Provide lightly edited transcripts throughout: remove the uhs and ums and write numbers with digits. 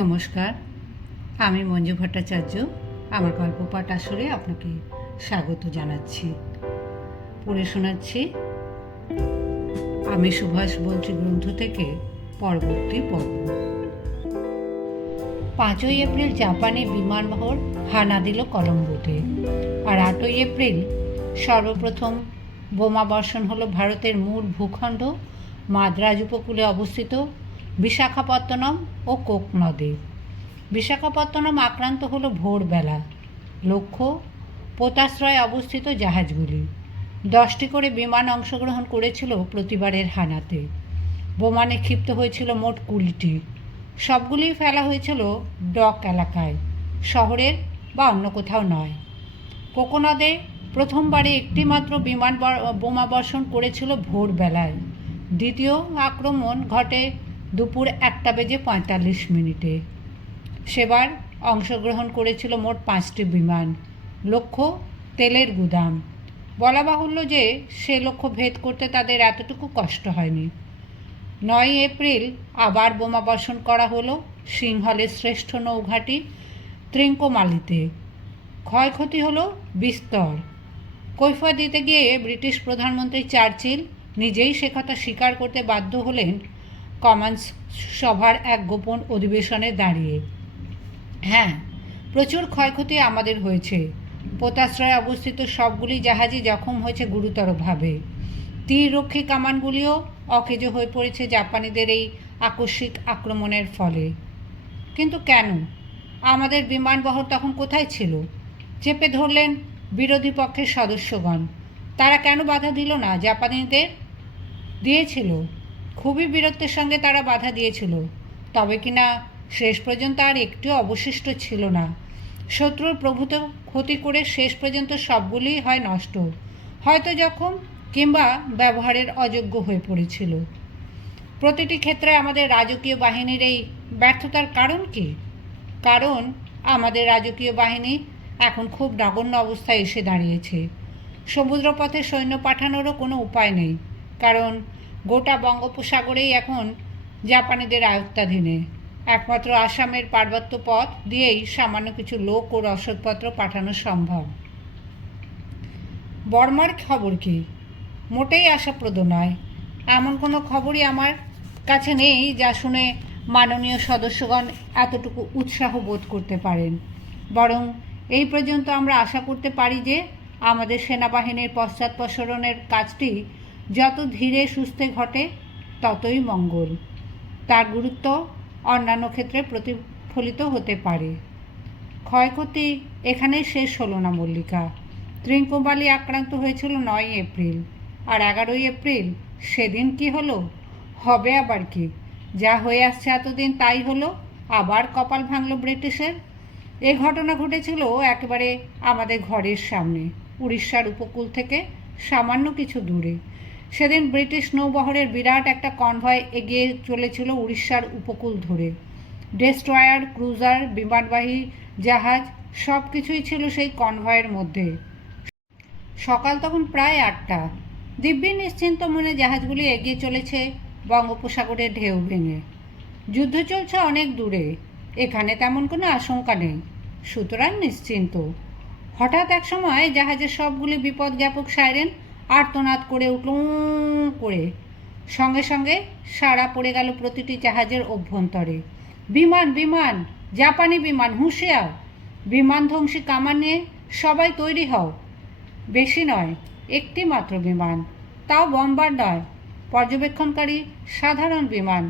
নমস্কার, আমি মঞ্জু ভট্টাচার্য। আমার গল্প পাঠ আসরে আপনাকে স্বাগত জানাচ্ছি। পড়ে শোনাচ্ছি আমি সুভাষ বলছি গ্রন্থ থেকে পরবর্তী পর্ব। 5ই এপ্রিল জাপানি বিমানবহর হানা দিল কলম্বোতে, আর 8ই এপ্রিল সর্বপ্রথম বোমা বর্ষণ হলো ভারতের মূল ভূখণ্ড মাদ্রাজ উপকূলে অবস্থিত বিশাখাপত্তনম ও কোক নদে। বিশাখাপত্তনম আক্রান্ত হলো ভোরবেলা। লক্ষ্য পোতাশ্রয়ে অবস্থিত জাহাজগুলি। 10টি করে বিমান অংশগ্রহণ করেছিল প্রতিবারের হানাতে। বোমা নিক্ষিপ্ত হয়েছিল মোট 20টি। সবগুলি ফেলা হয়েছিল ডক এলাকায়, শহরের বা অন্য কোথাও নয়। কোকোনদে প্রথমবারে একটি মাত্র বিমান বোমা বর্ষণ করেছিল ভোরবেলায়। দ্বিতীয় আক্রমণ ঘটে দুপুর 1:45। সেবার অংশগ্রহণ করেছিল মোট 5টি বিমান। লক্ষ্য তেলের গুদাম। বলা বাহুল্য যে সে লক্ষ্য ভেদ করতে তাদের এতটুকু কষ্ট হয়নি। 9ই এপ্রিল আবার বোমা বর্ষণ করা হলো সিংহলের শ্রেষ্ঠ নৌঘাঁটি ত্রিঙ্কোমালিতে। ক্ষয়ক্ষতি হলো বিস্তর। কৈফিয়ত দিতে গিয়ে ব্রিটিশ প্রধানমন্ত্রী চার্চিল নিজেই সে কথা স্বীকার করতে বাধ্য হলেন কমন্স সভার এক গোপন অধিবেশনে দাঁড়িয়ে। হ্যাঁ, প্রচুর ক্ষয়ক্ষতি আমাদের হয়েছে। পোতাশ্রয়ে অবস্থিত সবগুলি জাহাজই জখম হয়েছে গুরুতরভাবে। তীররক্ষী কামানগুলিও অকেজো হয়ে পড়েছে জাপানিদের এই আকস্মিক আক্রমণের ফলে। কিন্তু কেন? আমাদের বিমানবহর তখন কোথায় ছিল? চেপে ধরলেন বিরোধী পক্ষের সদস্যগণ। তারা কেন বাধা দিল না? জাপানিদের দিয়েছিল, খুবই বীরত্বের সঙ্গে তারা বাধা দিয়েছিল। তবে কিনা শেষ পর্যন্ত আর একটিও অবশিষ্ট ছিল না। শত্রুর প্রভূত ক্ষতি করে শেষ পর্যন্ত সবগুলিই হয় নষ্ট, হয়তো জখম কিংবা ব্যবহারের অযোগ্য হয়ে পড়েছিল। প্রতিটি ক্ষেত্রে আমাদের রাজকীয় বাহিনীর এই ব্যর্থতার কারণ কি? কারণ আমাদের রাজকীয় বাহিনী এখন খুব নগণ্য অবস্থায় এসে দাঁড়িয়েছে। সমুদ্রপথে সৈন্য পাঠানোরও কোনো উপায় নেই, কারণ গোটা বঙ্গোপসাগরেই এখন জাপানিদের আয়ত্তাধীনে। একমাত্র আসামের পার্বত্য পথ দিয়েই সামান্য কিছু লোক ও রসদপত্র পাঠানো সম্ভব। বর্মার খবর কি? মোটেই আশাপ্রদ নয়। এমন কোনো খবরই আমার কাছে নেই যা শুনে মাননীয় সদস্যগণ এতটুকু উৎসাহ বোধ করতে পারেন। বরং এই পর্যন্ত আমরা আশা করতে পারি যে আমাদের সেনাবাহিনীর পশ্চাৎপসরণের কাজটি যত ধীরে সুস্থে ঘটে ততই মঙ্গল। তার গুরুত্ব অন্যান্য ক্ষেত্রে প্রতিফলিত হতে পারে। ক্ষয়ক্ষতি এখানেই শেষ হলো না মল্লিকা। ত্রিঙ্কোমালি আক্রান্ত হয়েছিল 9ই এপ্রিল, আর 11ই এপ্রিল সেদিন কি হলো? হবে আবার কি? যা হয়ে আসছে এতদিন তাই হলো। আবার কপাল ভাঙল ব্রিটিশের। এ ঘটনা ঘটেছিল একেবারে আমাদের ঘরের সামনে, উড়িষ্যার উপকূল থেকে সামান্য কিছু দূরে। সেদিন ব্রিটিশ নৌবহরের বিরাট একটা কনভয় এগিয়ে চলেছিল উড়িষ্যার উপকূল ধরে। ডেস্ট্রয়ার, ক্রুজার, বিমানবাহী জাহাজ সব কিছুই ছিল সেই কনভয়ের মধ্যে। সকাল তখন প্রায় 8টা। দিব্যি নিশ্চিন্ত মনে জাহাজগুলি এগিয়ে চলেছে বঙ্গোপসাগরের ঢেউ ভেঙে। যুদ্ধ চলছে অনেক দূরে, এখানে তেমন কোনো আশঙ্কা নেই, সুতরাং নিশ্চিন্ত। হঠাৎ এক সময় জাহাজের সবগুলি বিপদ জ্ঞাপক সাইরেন আর্তনাদ করে উঠল করে। সঙ্গে সঙ্গে সাড়া পড়ে গেল প্রতিটি জাহাজের অভ্যন্তরে। বিমান, বিমান, জাপানি বিমান, হুঁশিয়ার! বিমানধ্বংসী কামান নিয়ে সবাই তৈরি হও। বেশি নয়, একটি মাত্র বিমান, তাও বম্বার নয়, পর্যবেক্ষণকারী সাধারণ বিমান।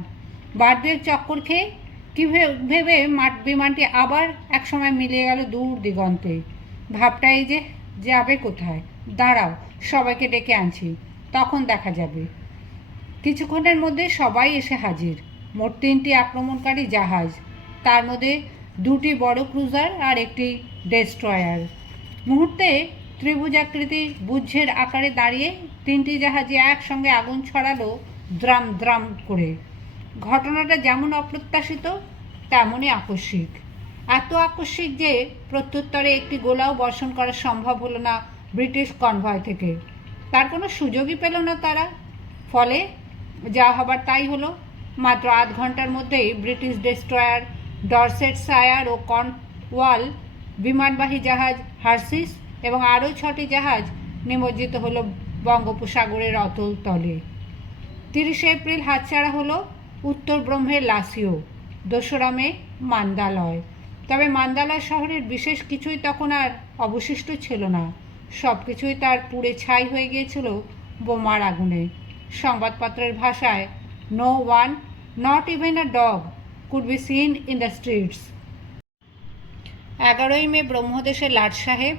বার দুয়েক চক্কর খেয়ে কি ভেবে বিমানটি আবার একসময় মিলিয়ে গেল দূর দিগন্তে। ভাবটা এই যে যাবে কোথায়? দাঁড়াও, সবাইকে ডেকে আনছি, তখন দেখা যাবে। কিছুক্ষণের মধ্যে সবাই এসে হাজির। মোট 3টি আক্রমণকারী জাহাজ, তার মধ্যে 2টি বড় ক্রুজার আর একটি ডেস্ট্রয়ার। মুহূর্তে ত্রিভুজাকৃতি বুঝের আকারে দাঁড়িয়ে 3টি জাহাজে একসঙ্গে আগুন ছড়ালো দ্রাম দ্রাম করে। ঘটনাটা যেমন অপ্রত্যাশিত তেমনই আকস্মিক। এত আকস্মিক যে প্রত্যুত্তরে একটি গোলাও বর্ষণ করা সম্ভব হলো না ব্রিটিশ কনভয় থেকে। তার কোনো সুযোগই পেল না তারা। ফলে যা হবার তাই হলো। মাত্র 8 ঘন্টার মধ্যেই ব্রিটিশ ডেস্ট্রয়ার ডরসেটশায়ার ও কর্নওয়াল বিমানবাহী জাহাজ হার্সিস এবং আরও 6টি জাহাজ নিমজ্জিত হলো বঙ্গোপসাগরের অতল তলে। 30শে এপ্রিল হাতছাড়া হলো উত্তর ব্রহ্মের লাসিও, 2রা মে মান্দালয়। তবে মান্দালয় শহরের বিশেষ কিছুই তখন আর অবশিষ্ট ছিল না, সব কিছুই তার পুড়ে ছাই হয়ে গিয়েছিল বোমার আগুনে। সংবাদপত্রের ভাষায়, no one, not even a dog, could be seen in the streets. 11ই মে ব্রহ্মদেশের লাট সাহেব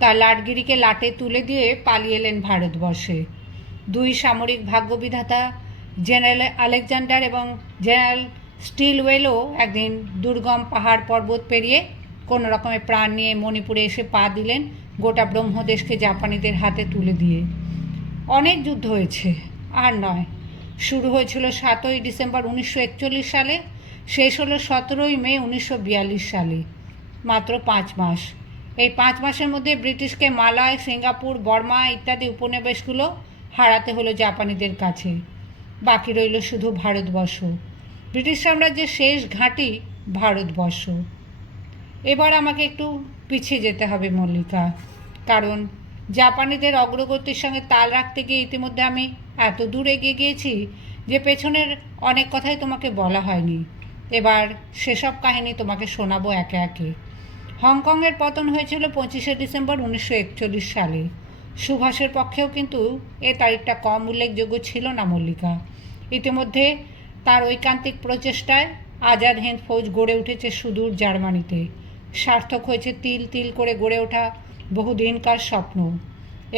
তার লাটগিরিকে লাটে তুলে দিয়ে পালিয়ে এলেন ভারতবর্ষে। 2 সামরিক ভাগ্যবিধাতা জেনারেল আলেকজান্ডার এবং জেনারেল স্টিলওয়েলও একদিন দুর্গম পাহাড় পর্বত পেরিয়ে কোনো রকমে প্রাণ নিয়ে মণিপুরে এসে পা দিলেন, গোটা ব্রহ্মদেশকে জাপানিদের হাতে তুলে দিয়ে। অনেক যুদ্ধ হয়েছে, আর নয়। শুরু হয়েছিল 7ই ডিসেম্বর 1941 সালে, শেষ হলো 17ই মে 1942 সালে। মাত্র 5 মাস। এই 5 মাসের মধ্যে ব্রিটিশকে মালয়, সিঙ্গাপুর, বর্মা ইত্যাদি উপনিবেশগুলো হারাতে হলো জাপানিদের কাছে। বাকি রইল শুধু ভারতবর্ষ, ব্রিটিশ সাম্রাজ্যের শেষ ঘাঁটি ভারতবর্ষ। এবার আমাকে একটু পিছিয়ে যেতে হবে মল্লিকা, কারণ জাপানিদের অগ্রগতির সঙ্গে তাল রাখতে গিয়ে ইতিমধ্যে আমি এত দূর এগিয়ে গিয়েছি যে পেছনের অনেক কথাই তোমাকে বলা হয়নি। এবার সেসব কাহিনী তোমাকে শোনাবো একে একে। হংকংয়ের পতন হয়েছিল 25শে ডিসেম্বর 1941 সালে। সুভাষের পক্ষেও কিন্তু এ তারিখটা কম উল্লেখযোগ্য ছিল না মল্লিকা। ইতিমধ্যে তার ঐকান্তিক প্রচেষ্টায় আজাদ হিন্দ ফৌজ গড়ে উঠেছে সুদূর জার্মানিতে। সার্থক হয়েছে তিল তিল করে গড়ে ওঠা বহুদিনকার স্বপ্ন।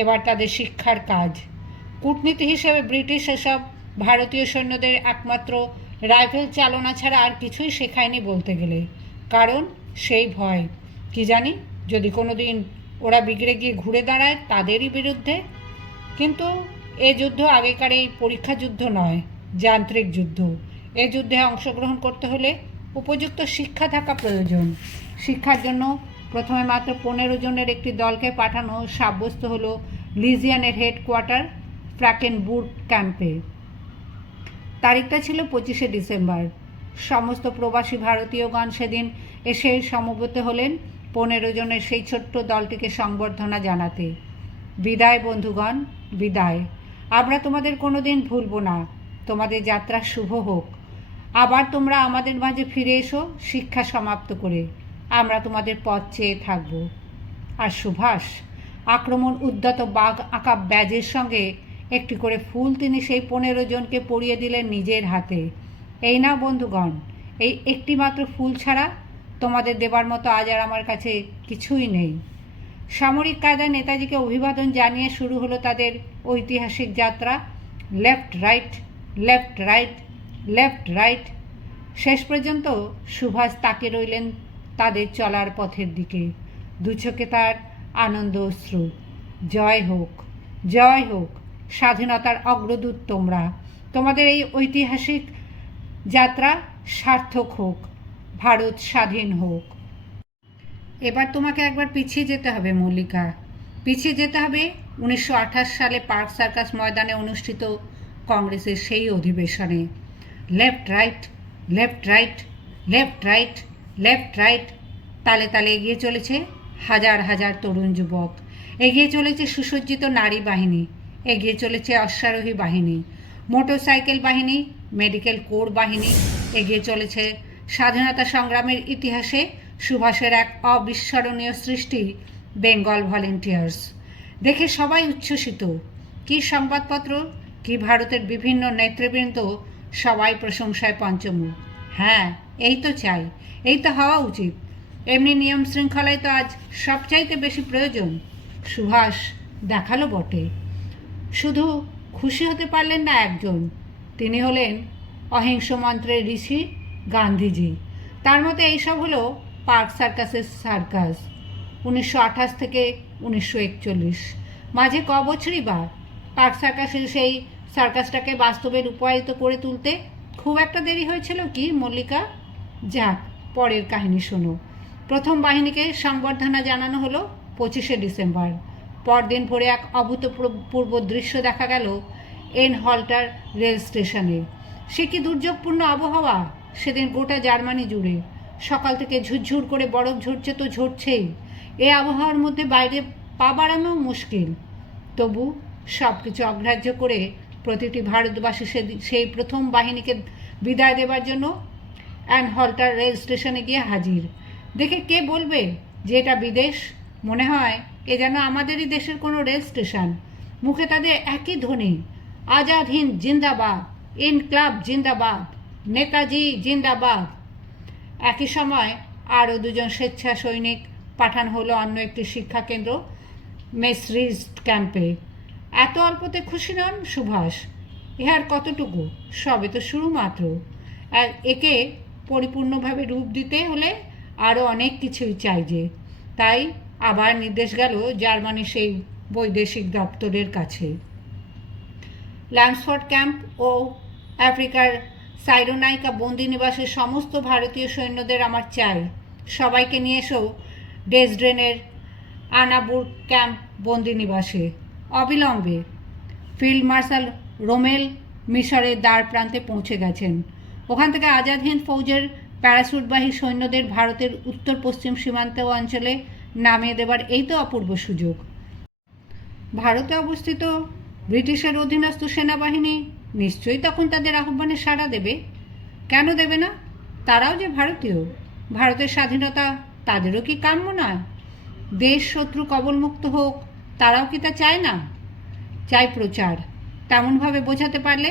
এবার তাদের শিক্ষার কাজ। কূটনীতি হিসেবে ব্রিটিশ এসব ভারতীয় সৈন্যদের একমাত্র রাইফেল চালনা ছাড়া আর কিছুই শেখায়নি বলতে গেলে। কারণ সেই ভয়, কি জানি যদি কোনো দিন ওরা বিগড়ে গিয়ে ঘুরে দাঁড়ায় তাদেরই বিরুদ্ধে। কিন্তু এ যুদ্ধ আগেকার এই পরীক্ষা যুদ্ধ নয়, যান্ত্রিক যুদ্ধ। এ যুদ্ধে অংশগ্রহণ করতে হলে উপযুক্ত শিক্ষা থাকা প্রয়োজন। শিক্ষার জন্য প্রথমে মাত্র 15 জনের একটি দলকে পাঠানো সাব্যস্ত হলো লিজিয়ানের হেডকোয়ার্টার ফ্র্যাকেনবুর্গ ক্যাম্পে। তারিখটা ছিল 25শে ডিসেম্বর। সমস্ত প্রবাসী ভারতীয়গণ সেদিন এসে সমবেত হলেন 15 জনের সেই ছোট্ট দলটিকে সংবর্ধনা জানাতে। বিদায় বন্ধুগণ, বিদায়। আমরা তোমাদের কোনো দিন ভুলব না। তোমাদের যাত্রা শুভ হোক। আবার তোমরা আমাদের মাঝে ফিরে এসো শিক্ষা সমাপ্ত করে। আমরা তোমাদের পথ চেয়ে থাকব। আর সুভাষ, আক্রমণ উদ্যত বাঘ আঁকা ব্যাজের সঙ্গে একটি করে ফুল তিনি সেই 15 জনকে পরিয়ে দিলেন নিজের হাতে। এই না বন্ধুগণ, এই একটি মাত্র ফুল ছাড়া তোমাদের দেবার মতো আজ আর আমার কাছে কিছুই নেই। সামরিক কায়দায় নেতাজিকে অভিবাদন জানিয়ে শুরু হলো তাদের ঐতিহাসিক যাত্রা। Left right, left right, left right. শেষ পর্যন্ত সুভাষ তাকে রইলেন তাদের চলার পথের দিকে। দু চোখে তার আনন্দ অশ্রু। জয় হোক, জয় হোক, স্বাধীনতার অগ্রদূত তোমরা। তোমাদের এই ঐতিহাসিক যাত্রা সার্থক হোক, ভারত স্বাধীন হোক। এবার তোমাকে একবার পিছিয়ে যেতে হবে মল্লিকা, পিছিয়ে যেতে হবে 1928 সালে পার্ক সার্কাস ময়দানে অনুষ্ঠিত কংগ্রেসের সেই অধিবেশনে। Left right, left right, left right, left right, তালে তালে এগিয়ে চলেছে হাজার হাজার তরুণ যুবক, এগিয়ে চলেছে সুসজ্জিত নারী বাহিনী, এগিয়ে চলেছে অশ্বারোহী বাহিনী, মোটরসাইকেল বাহিনী, মেডিকেল কোর বাহিনী, এগিয়ে চলেছে স্বাধীনতা সংগ্রামের ইতিহাসে সুভাষের এক অবিস্মরণীয় সৃষ্টি বেঙ্গল ভলেন্টিয়ার্স। দেখে সবাই উচ্ছ্বসিত। কি সংবাদপত্র, কি ভারতের বিভিন্ন নেতৃবৃন্দ, সবাই প্রশংসায় পঞ্চমুখ। হ্যাঁ, এই তো চাই, এই তো হওয়া উচিত। এমনি নিয়ম শৃঙ্খলায় তো আজ সবচাইতে বেশি প্রয়োজন। সুভাষ দেখালো বটে। শুধু খুশি হতে পারলেন না একজন, তিনি হলেন অহিংস মন্ত্রের ঋষি গান্ধীজি। তার মতে এইসব হলো পার্ক সার্কাসের সার্কাস। 1928 থেকে 1941 মাঝে ক বছরই বা পার্ক সার্কাসের সেই সার্কাসটাকে বাস্তবে রূপায়িত করে তুলতে খুব একটা দেরি হয়েছিল কি মল্লিকা? যাক, পরের কাহিনী শোনো। প্রথম বাহিনীকে সংবর্ধনা জানানো হলো 25শে ডিসেম্বর। পরদিন ভোরে এক অভূতপূর্ব দৃশ্য দেখা গেল এন হল্টার রেল স্টেশনে। সে কি দুর্যোগপূর্ণ আবহাওয়া সেদিন গোটা জার্মানি জুড়ে। সকাল থেকে ঝুরঝুর করে বরফ ঝরছে তো ঝরছেই। এ আবহাওয়ার মধ্যে বাইরে পা বাড়ানো মুশকিল। তবু সব কিছু অগ্রাহ্য করে প্রতিটি ভারতবাসী সেই প্রথম বাহিনীকে বিদায় দেবার জন্য অ্যানহল্টার রেল স্টেশনে গিয়ে হাজির। দেখে কে বলবে যে এটা বিদেশ? মনে হয় এ যেন আমাদেরই দেশের কোনো রেল স্টেশন। মুখে তাদের একই ধ্বনি, আজাদ হিন্দ জিন্দাবাদ, ইনকলাব জিন্দাবাদ, নেতাজি জিন্দাবাদ। একই সময় আরও দুজন স্বেচ্ছা সৈনিক পাঠানো হলো অন্য একটি শিক্ষাকেন্দ্র মেসরিস্ট ক্যাম্পে। এত অল্পতে খুশি নন সুভাষ? ইহার কতটুকু? সবে তো শুরু মাত্র। একে পরিপূর্ণভাবে রূপ দিতে হলে আরও অনেক কিছুই চাই যে। তাই আবার নির্দেশ গেল জার্মানির সেই বৈদেশিক দপ্তরের কাছে। ল্যাম্পসফোর্ড ক্যাম্প ও আফ্রিকার সাইরোনাইকা বন্দিনিবাসের সমস্ত ভারতীয় সৈন্যদের আমার চাই। সবাইকে নিয়ে এসো ডেসড্রেনের আনাবুর্গ ক্যাম্প বন্দিনিবাসে অবিলম্বে। ফিল্ড মার্শাল রোমেল মিশরের দ্বার প্রান্তে পৌঁছে গেছেন। ওখান থেকে আজাদ হিন্দ ফৌজের প্যারাসুটবাহী সৈন্যদের ভারতের উত্তর পশ্চিম সীমান্ত অঞ্চলে নামিয়ে দেবার এই তো অপূর্ব সুযোগ। ভারতে অবস্থিত ব্রিটিশের অধীনস্থ সেনাবাহিনী নিশ্চয়ই তখন তাদের আহ্বানে সাড়া দেবে। কেন দেবে না? তারাও যে ভারতীয়। ভারতের স্বাধীনতা তাদেরও কি কাম্য নয়? দেশ শত্রু কবলমুক্ত হোক, তারাও কি তা চায় না? চাই প্রচার। তেমনভাবে বোঝাতে পারলে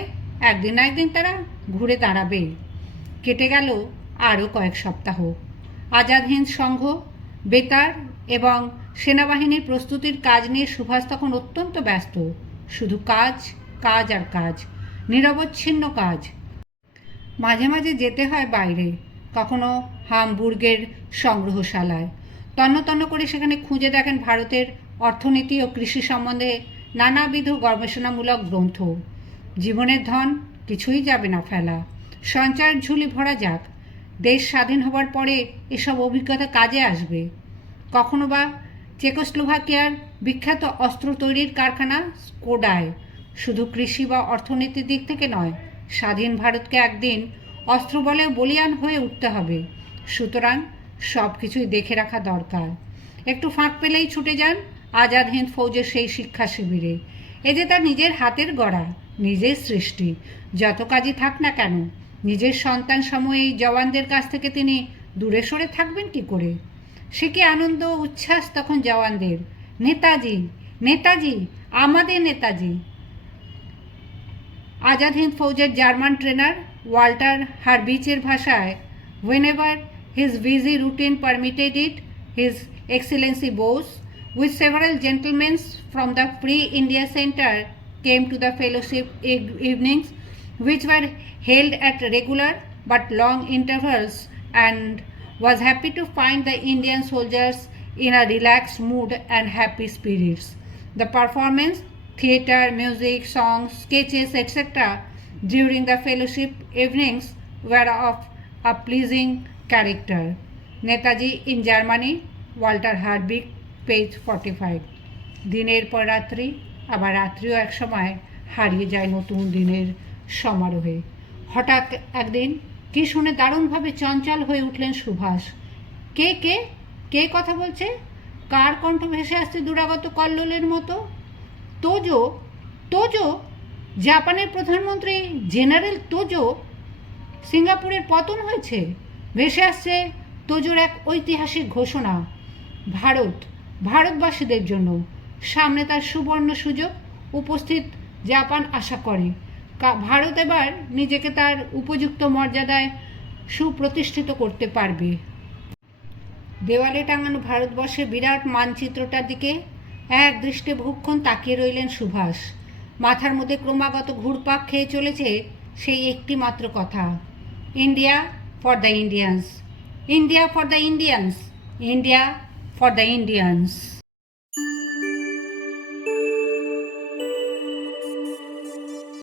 একদিন না একদিন তারা ঘুরে দাঁড়াবেই। কেটে গেল আরও কয়েক সপ্তাহ। আজাদ হিন্দ সংঘ, বেতার এবং সেনাবাহিনীর প্রস্তুতির কাজ নিয়ে সুভাষ তখন অত্যন্ত ব্যস্ত। শুধু কাজ, কাজ আর কাজ, নিরবচ্ছিন্ন কাজ। মাঝে মাঝে যেতে হয় বাইরে, কখনো হামবুর্গের সংগ্রহশালায়। তন্ন তন্ন করে সেখানে খুঁজে দেখেন ভারতের অর্থনীতি ও কৃষি সম্বন্ধে নানাবিধ গবেষণামূলক গ্রন্থ। জীবনের ধন কিছুই যাবে না ফেলা, সঞ্চয়ের ঝুলি ভরা যাক। দেশ স্বাধীন হবার পরে এসব অভিজ্ঞতা কাজে আসবে। কখনো বা চেকোস্লোভাকিয়ার বিখ্যাত অস্ত্র তৈরির কারখানা স্কোডায় শুধু কৃষি বা অর্থনীতির দিক থেকে নয়, স্বাধীন ভারতকে একদিন অস্ত্র বলে বলিয়ান হয়ে উঠতে হবে। সুতরাং সব কিছুই দেখে রাখা দরকার। একটু ফাঁক পেলেই ছুটে যান আজাদ হিন্দ ফৌজের সেই শিক্ষা শিবিরে। এ যে তার নিজের হাতের গড়া, নিজের সৃষ্টি। যত কাজই থাক না কেন, নিজের সন্তান সময়ে এই জওয়ানদের কাছ থেকে তিনি দূরে সরে থাকবেন কি করে? সে কি আনন্দ উচ্ছ্বাস তখন জওয়ানদের! নেতাজি, নেতাজি, আমাদের নেতাজি! আজাদ হিন্দ ফৌজের জার্মান ট্রেনার ওয়াল্টার হারবিচের ভাষায়, whenever his busy routine permitted it, his excellency Bose, with several gentlemen from the Free India Center, came to the fellowship evenings, which were held at regular but long intervals, and was happy to find the Indian soldiers in a relaxed mood and happy spirits. The performance, theatre, music, songs, sketches, etc. during the fellowship evenings were of a pleasing character. Netaji in Germany, Walter Harbig, page 45. দিনের পর রাত্রি, আবার রাত্রিও এক সময় হারিয়ে যায় নতুন দিনের সমারোহে। হঠাৎ একদিন কি শুনে দারুণভাবে চঞ্চল হয়ে উঠলেন সুভাষ। কে কে কে কথা বলছে? কার কণ্ঠ ভেসে আসছে দুরাগত কল্লোলের মতো? তোজো, তোজো, জাপানের প্রধানমন্ত্রী জেনারেল তোজো। সিঙ্গাপুরের পতন হয়েছে। ভেসে আসছে তোজোর এক ঐতিহাসিক ঘোষণা। ভারতবাসীদের জন্য সামনে তার সুবর্ণ সুযোগ। উপস্থিত জাপান আশা করে ভারত এবার নিজেকে তার উপযুক্ত মর্যাদায় সুপ্রতিষ্ঠিত করতে পারবে। দেওয়ালে টাঙানো ভারতবর্ষের বিরাট মানচিত্রটার দিকে এক দৃষ্টে বহুক্ষণ তাকিয়ে রইলেন সুভাষ। মাথার মধ্যে ক্রমাগত ঘুরপাক খেয়ে চলেছে সেই একটি মাত্র কথা, India for the Indians, India for the Indians, India for the Indians.